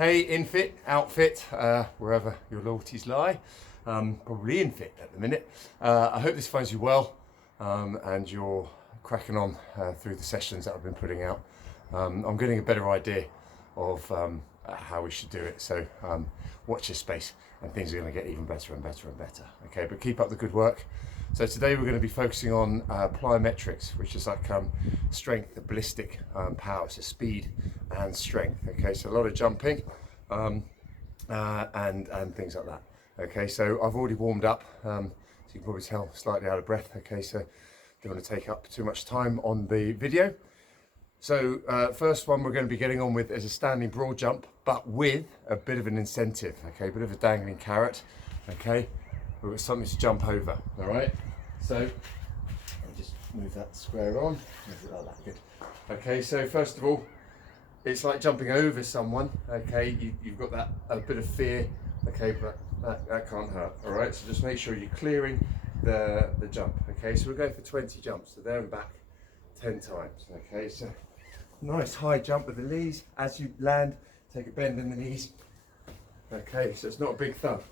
Hey, infit, outfit, wherever your loyalties lie. Probably infit at the minute. I hope this finds you well and you're cracking on through the sessions that I've been putting out. I'm getting a better idea of how we should do it, so watch your space and things are going to get even better and better and better. Okay, but keep up the good work. So today we're going to be focusing on plyometrics, which is like strength, the ballistic power, so speed and strength. Okay, so a lot of jumping and things like that. Okay, so I've already warmed up, so you can probably tell slightly out of breath. Okay, so don't want to take up too much time on the video. So first one we're going to be getting on with is a standing broad jump, but with a bit of an incentive. Okay, a bit of a dangling carrot. Okay, we've got something to jump over. All right, so I'll just move that square on. Like that, good. Okay, so first of all, it's like jumping over someone. Okay, you've got that a bit of fear. Okay, but that can't hurt. All right, so just make sure you're clearing the jump. Okay, so we'll go for 20 jumps, so there and back 10 times. Okay, so nice high jump with the knees. As you land, take a bend in the knees. Okay, so it's not a big thump.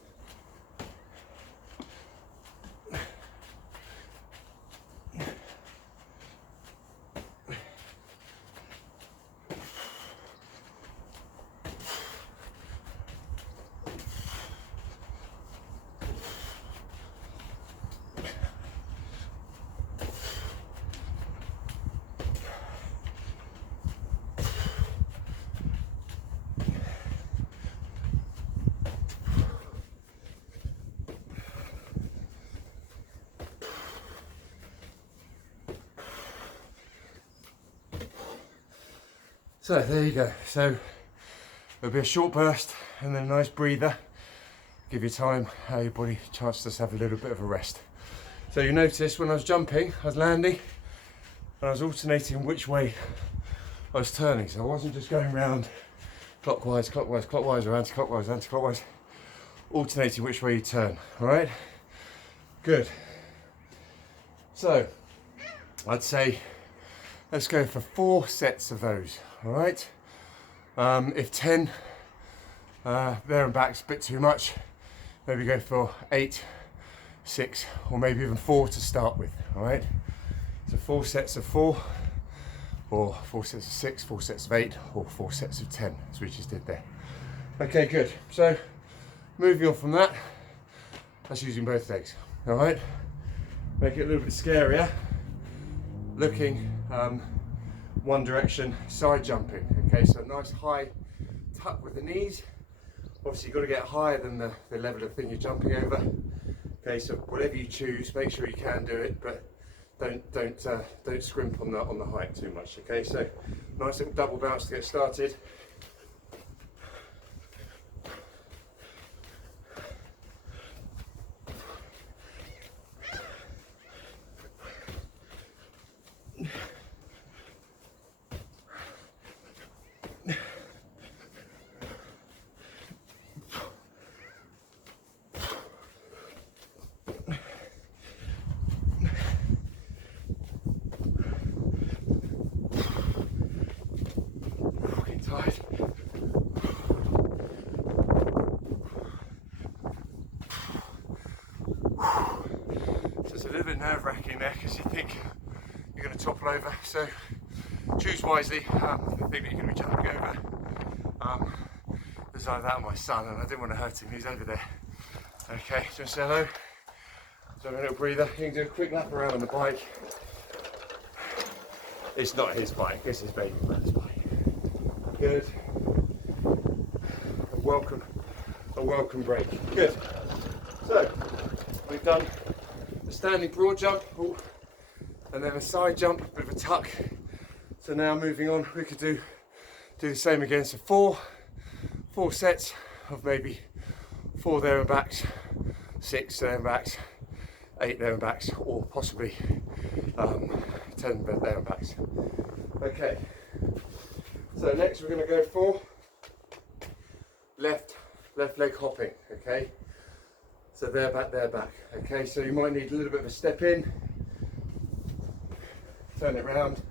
So there you go. So it'll be a short burst and then a nice breather. Give you time, your body a chance to have a little bit of a rest. So you notice when I was jumping, I was landing and I was alternating which way I was turning. So I wasn't just going round clockwise, clockwise, clockwise, or anti-clockwise, anti-clockwise, alternating which way you turn. All right, good. So I'd say let's go for 4 sets of those. All right, if 10 there and back's a bit too much, maybe go for 8, 6, or maybe even 4 to start with. All right, so 4 sets of 4, or 4 sets of 6, 4 sets of 8, or 4 sets of 10, as we just did there. Okay, good. So moving on from that, that's using both legs. All right, make it a little bit scarier, looking one direction, side jumping. Okay, so nice high tuck with the knees. Obviously you've got to get higher than the level of the thing you're jumping over. Okay, so whatever you choose, make sure you can do it, but don't scrimp on the height too much. Okay, so nice little double bounce to get started. Tight. So it's a little bit nerve-wracking there because you think you're going to topple over. So choose wisely the thing that you're going to be jumping over. There's either that or my son, and I didn't want to hurt him. He's over there. Okay, just say hello. So a little breather. You can do a quick lap around on the bike. It's not his bike. This is baby brother's bike. Good. A welcome break. Good. So we've done a standing broad jump, and then a side jump, a bit of a tuck. So now moving on, we could do the same again. So four sets of maybe 4 there and backs, 6 there and backs, 8 there and backs, or possibly 10 there and backs. Okay. So next we're going to go for left leg hopping. Okay, so there back. Okay, so you might need a little bit of a step in, turn it round,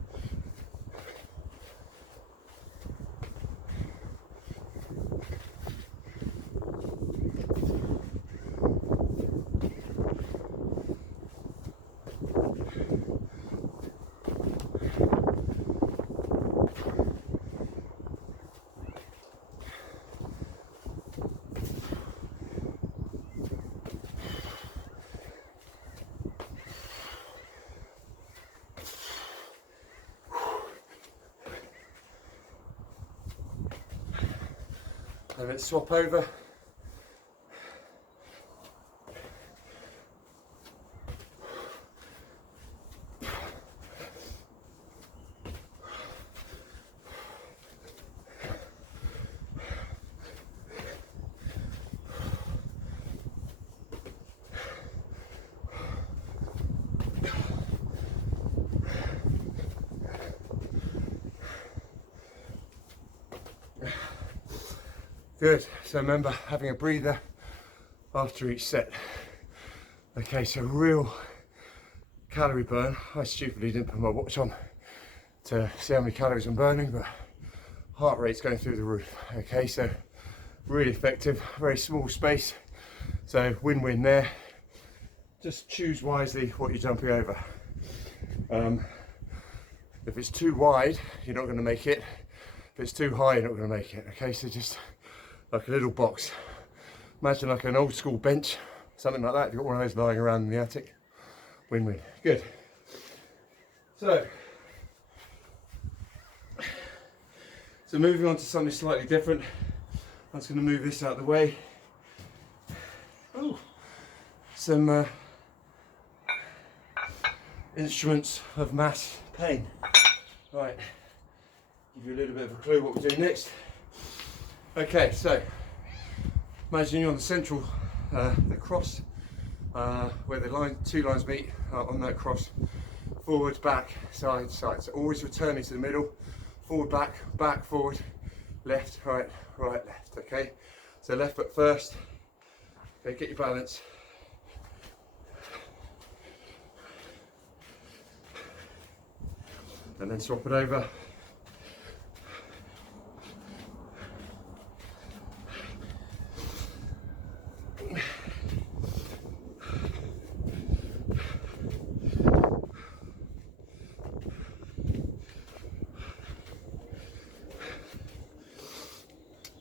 And then swap over. Good, so remember having a breather after each set. Okay, so real calorie burn. I stupidly didn't put my watch on to see how many calories I'm burning, but heart rate's going through the roof. Okay, so really effective, very small space. So win-win there. Just choose wisely what you're jumping over. If it's too wide, you're not going to make it. If it's too high, you're not going to make it. Okay, so just like a little box. Imagine like an old school bench, something like that. If you've got one of those lying around in the attic, win-win. Good. So moving on to something slightly different. I'm just going to move this out of the way. Oh, some instruments of mass pain. Right, give you a little bit of a clue what we're doing next. Okay, so imagine you're on the central, the cross, where the two lines meet on that cross. Forward, back, side, side. So always returning to the middle. Forward, back, back, forward, left, right, right, left. Okay, so left foot first. Okay, get your balance. And then swap it over.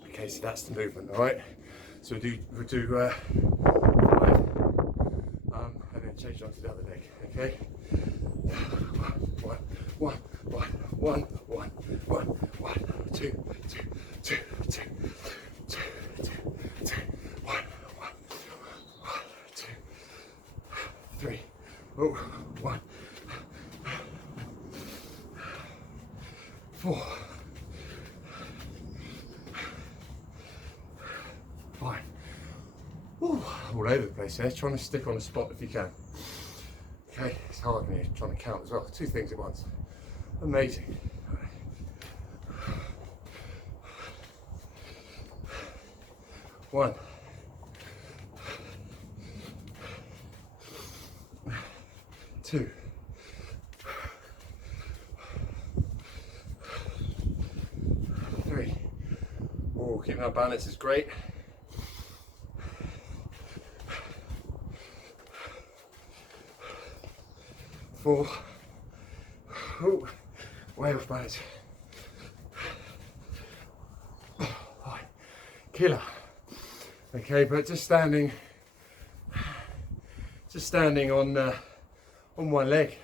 Okay, so that's the movement, all right? So we'll do 5, and then change on to the other leg, okay? One, two, 3. Oh, 1, 4, 5. Ooh, all over the place there. Trying to stick on a spot if you can. Okay, it's hard when you're trying to count as well. 2 things at once. Amazing. One. 2. 3. Oh, keeping our balance is great. 4. Oh, way off balance. 5. Killer. Okay, but just standing on one leg.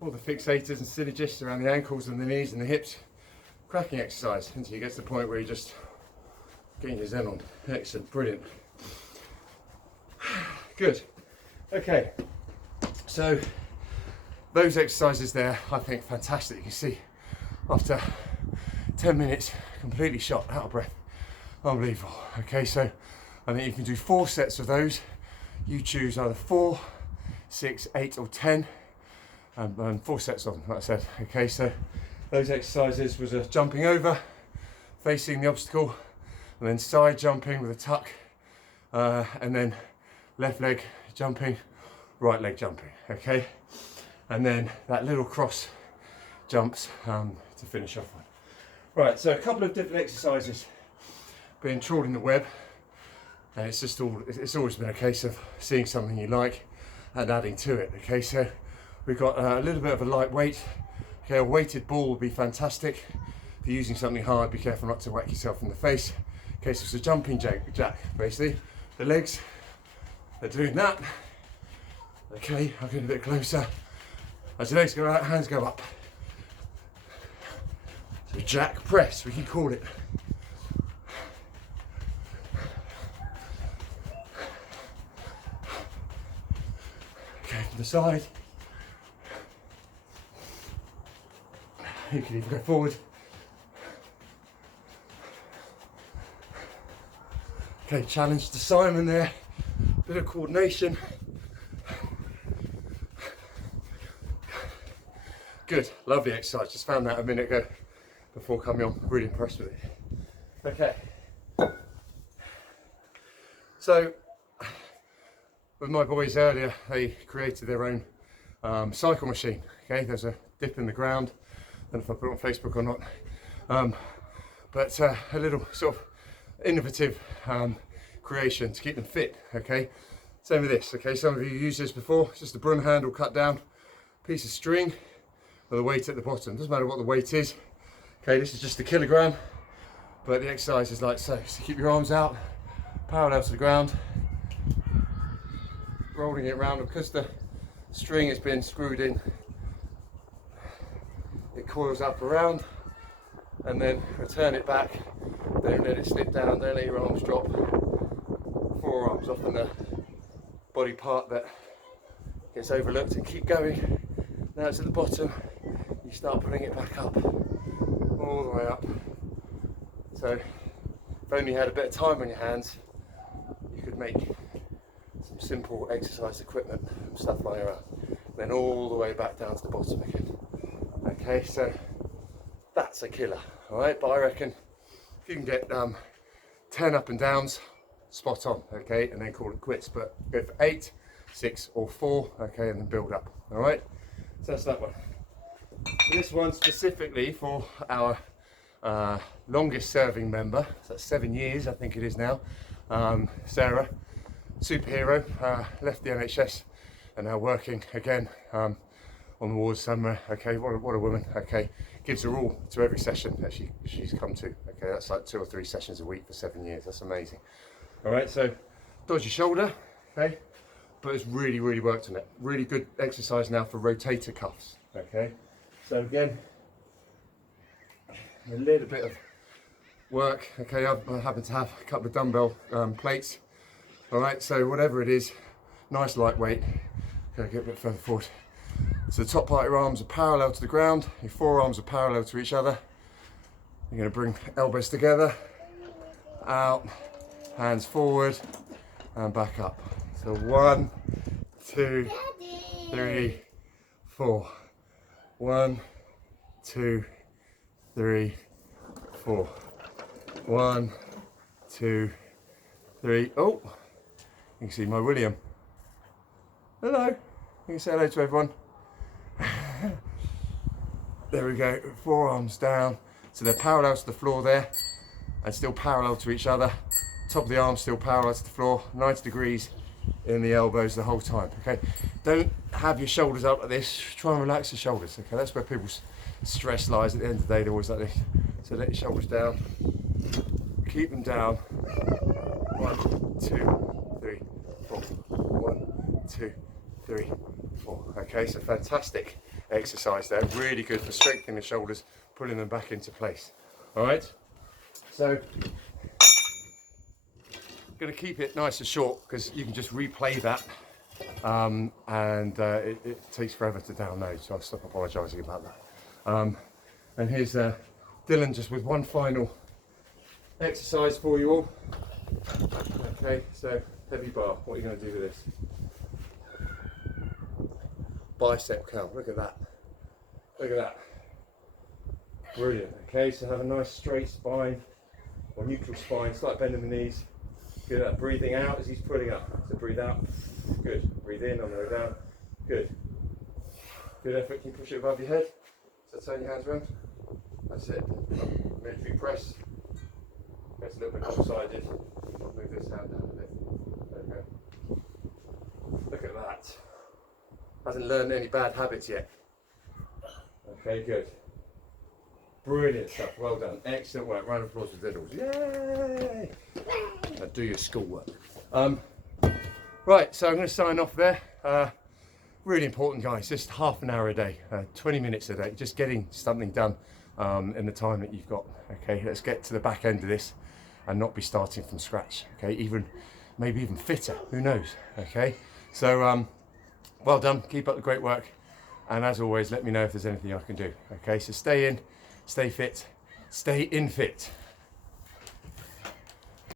All the fixators and synergists around the ankles and the knees and the hips. Cracking exercise until you get to the point where you're just getting your zen on. Excellent, brilliant. Good. Okay, so those exercises there, I think fantastic. You can see after 10 minutes, completely shot, out of breath. Unbelievable. Okay, so I think you can do 4 sets of those. You choose either 4, 6, 8 or 10, and 4 sets of them, like I said. Okay, so those exercises was a jumping over, facing the obstacle, and then side jumping with a tuck, and then left leg jumping, right leg jumping, okay? And then that little cross jumps to finish off on. Right, so a couple of different exercises. Been trawling the web, and it's always been a case of seeing something you like and adding to it. Okay, so we've got a little bit of a lightweight. Okay, a weighted ball would be fantastic. If you're using something hard, be careful not to whack yourself in the face. Okay, so it's a jumping jack basically. The legs are doing that. Okay, I'm getting a bit closer. As the legs go out, hands go up. So jack press, we can call it. the side. You can even go forward. Okay, challenge to Simon there. Bit of coordination. Good, lovely exercise. Just found that a minute ago before coming on. Really impressed with it. Okay. So, with my boys earlier, they created their own cycle machine. Okay, there's a dip in the ground. I don't know if I put it on Facebook or not. But a little sort of innovative creation to keep them fit. Okay, same with this. Okay, some of you used this before. It's just a broom handle cut down, piece of string with the weight at the bottom. Doesn't matter what the weight is. Okay, this is just a kilogram, but the exercise is like so. So keep your arms out, parallel to the ground, rolling it around. Because the string has been screwed in, it coils up around, and then return it back. Don't let it slip down, don't let your arms drop. Forearms, often the body part that gets overlooked, and keep going. Now it's at the bottom, you start pulling it back up, all the way up. So if only you had a bit of time on your hands, you could make some simple exercise equipment, stuff lying around. Then all the way back down to the bottom again. Okay, so that's a killer, all right? But I reckon if you can get 10 up and downs, spot on, okay? And then call it quits. But go for 8, 6 or 4, okay? And then build up, all right? So that's that one. So this one specifically for our longest serving member, so that's 7 years, I think it is now, Sarah, superhero, left the NHS and now working again on the wards somewhere. Okay, what a woman. Okay, gives her all to every session that she's come to. Okay, that's like 2 or 3 sessions a week for 7 years. That's amazing. All right, so dodgy shoulder, okay, but it's really worked on it. Really good exercise now for rotator cuffs. Okay, so again, a little bit of work. Okay, I happen to have a couple of dumbbell plates. All right, so whatever it is, nice lightweight. Okay, get a bit further forward. So the top part of your arms are parallel to the ground, your forearms are parallel to each other. You're going to bring elbows together, out, hands forward, and back up. So 1, 2, 3, 4. 1, 2, 3, 4. 1, 2, 3. Oh, you can see my William. Hello. You can say hello to everyone. There we go, forearms down, so they're parallel to the floor there and still parallel to each other. Top of the arm still parallel to the floor, 90 degrees in the elbows the whole time. Okay, don't have your shoulders up like this, try and relax the shoulders. Okay, that's where people's stress lies. At the end of the day, they're always like this. So let your shoulders down, keep them down. 1, 2, 3, 4. 1, 2, 3, 4. Okay, so fantastic exercise there, really good for strengthening the shoulders, pulling them back into place. All right, so I'm going to keep it nice and short because you can just replay that and it takes forever to download, so I'll stop apologising about that. And here's Dylan just with one final exercise for you all. Okay, so heavy bar, what are you going to do with this? Bicep curl, look at that. Look at that. Brilliant. Okay, so have a nice straight spine or neutral spine, slight bend in the knees. Good at breathing out as he's pulling up. So breathe out. Good. Breathe in on the way down. Good. Good effort. Can you push it above your head? So turn your hands around. That's it. Military press. Gets a little bit lopsided. Move this hand down a bit. There we go. Look at that. Hasn't learned any bad habits yet. Okay, good. Brilliant stuff, well done. Excellent work. Round of applause for Diddles. Yay! Now do your schoolwork. Right, so I'm going to sign off there. Really important, guys, just half an hour a day, 20 minutes a day, just getting something done in the time that you've got. Okay, let's get to the back end of this and not be starting from scratch. Okay, maybe even fitter, who knows? Okay, so well done, keep up the great work. And as always, let me know if there's anything I can do. Okay, so stay in, stay fit, stay in fit.